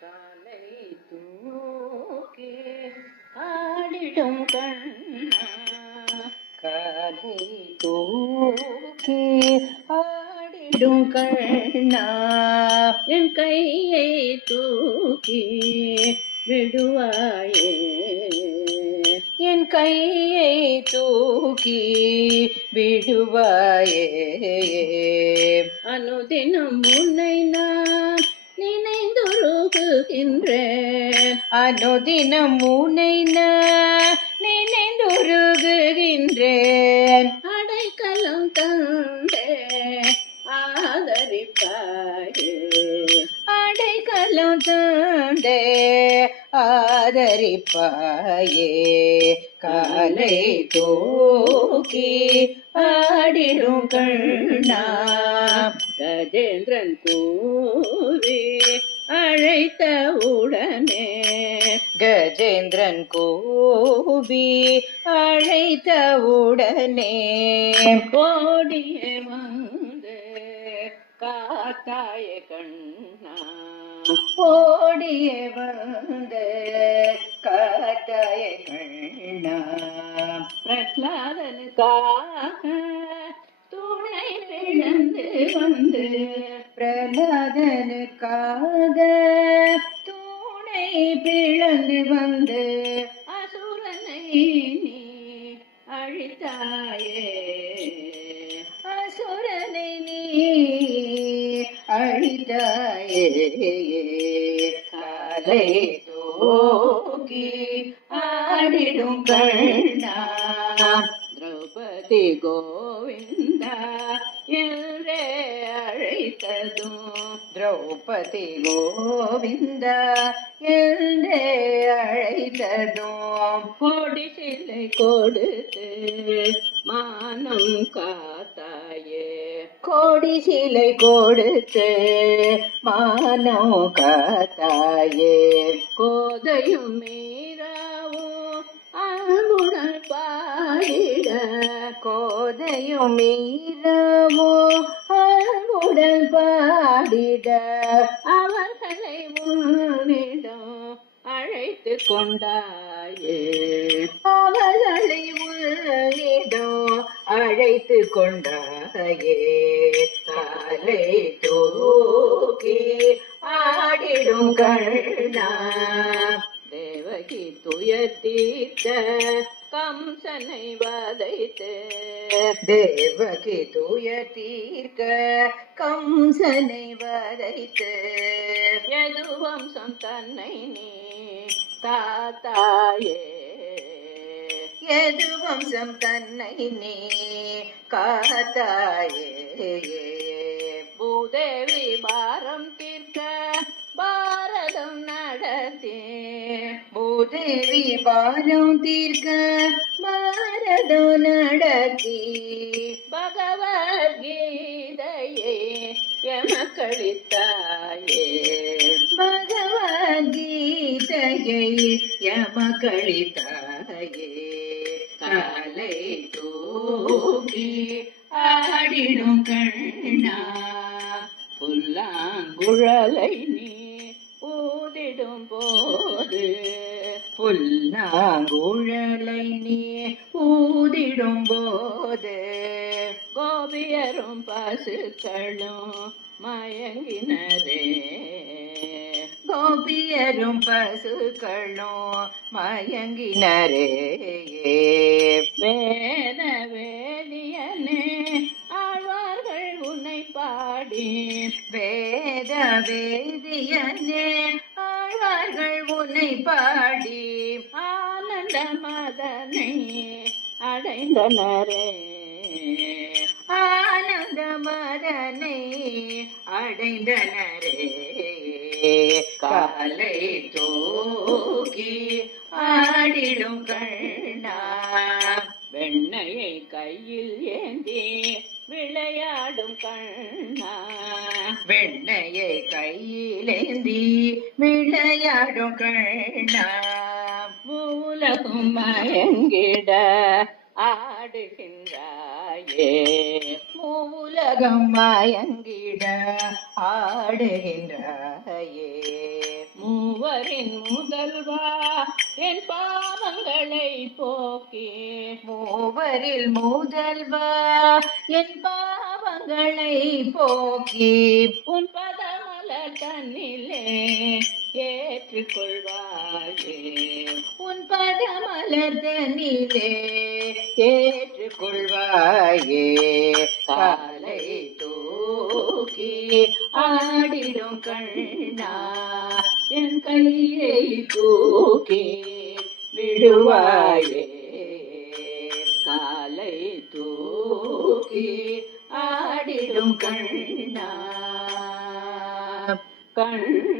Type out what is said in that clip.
காலை தூக்கி ஆடிடும் கண்ணா, காலை தூக்கி ஆடிடும் கண்ணா, என் கையை தூக்கி விடுவாயே, என் கையை தூக்கி விடுவாயே. அனுதினம் உன்னை நான் நினைந்துருகுகின்றேன், அனுதினம் உன்னை நான் நினைந்துருகுகின்றேன். அடைக்கலம் தந்தே ஆதரிப்பாயே, அடைக்கலம் தந்தே ஆதரிப்பாயே. காலை தூக்கி ஆடிடும் கண்ணா, கஜேந்திரன் கூவி அழைத்த உடனே, கஜேந்திரன் கூவி அழைத்த உடனே, கோடியே வந்து காத்தாய கண்ணா, ஓடியே வந்து காத்தாய கண்ணா. பிரகலாதனுக்காக துணை பிளந்து வந்து, பிரகலாதனுக்காக துணை பிளந்து வந்து, அசுரனை நீ அழித்தாயே, அசுரனை நீ அழித்தாயே. காலை தூக்கி ஆடிடும் கண்ணா, திரௌபதி கோவிந்தா என்றே அழைத்ததும், திரௌபதி கோவிந்தா என்றே அழைத்ததும், கோடி சிலை கொடுத்து மானம் காத்தாயே, கோடி சிலை கொடுத்து மானம் காத்தாயே. கோதையும் மீராவும் அன்புடன் பாடிட, கோதையும் மீராவும் அன்புடன் பாடிட, அவர்களை உன்னிடம் அழைத்து கொண்டாயே, அவர்களை உன்னிடம் அழைத்து கொண்டாயே. காலை தூக்கி ஆடிடும் கண்ணா, தேவகி துயர் தீர்த்த கம்சனை வதைத்து, தேவகி துயர் தீர்க்க கம்சனை வதைத்து, யது வம்சம் தன்னை நீ காத்தாயே, யது வம்சம் தன்னை நீ காத்தாயே. பூதேவி பாரம் தீர்க்க பாரதம் நடத்தி, பூதேவி பாரம் தீர்க்க பாரதம் நடத்தி, பகவத்கீதையை எமக்களித்தாயே, பகவத்கீதையை எமக்களித்தாயே. காலை தூக்கி ஆடிடும் கண்ணா, புல்லாங்குழலை நீ ஊதிடும் போது, புல்லாங்குழலை நீ ஊதிடும் போது, கோபியரும் பசுக்களும் மயங்கினரே, கோபியரும் பசுக்களும் மயங்கினரே. வேத வேதியனே ஆழ்வார்கள் உன்னை பாடி, வேத வேதியனே ஆழ்வார்கள் உன்னை பாடி, ஆனந்த மதனை அடைந்தனரே, ஆனந்த மதனை அடைந்தனரே. காலை தூக்கி ஆடிடும் கண்ணா, வெண்ணையை கையில் ஏந்தி விளையாடும் கண்ணா, வெண்ணையை கையில் ஏந்தி விளையாடும் கண்ணா, மூலகும் மயங்கிட ஆடுகின்றாயே, மூலகம் மயங்கிட ஆடுகின்றாயே. மூவரின் முதல்வா என் பாவங்களை போக்கி மூவரில் முதல்வா என் பாவங்களை போக்கி உன் பதமலர் தன்னிலே ஏற்றுக்கொள்வாயே உன் பதமலர்தனிலே ஏற்றுக்கொள்வாயே. காலை தூக்கி ஆடிடும் கண்ணா என் கையை தூக்கி விடுவாயே காலை தூக்கி ஆடிடும் கண்ணா கண்ணா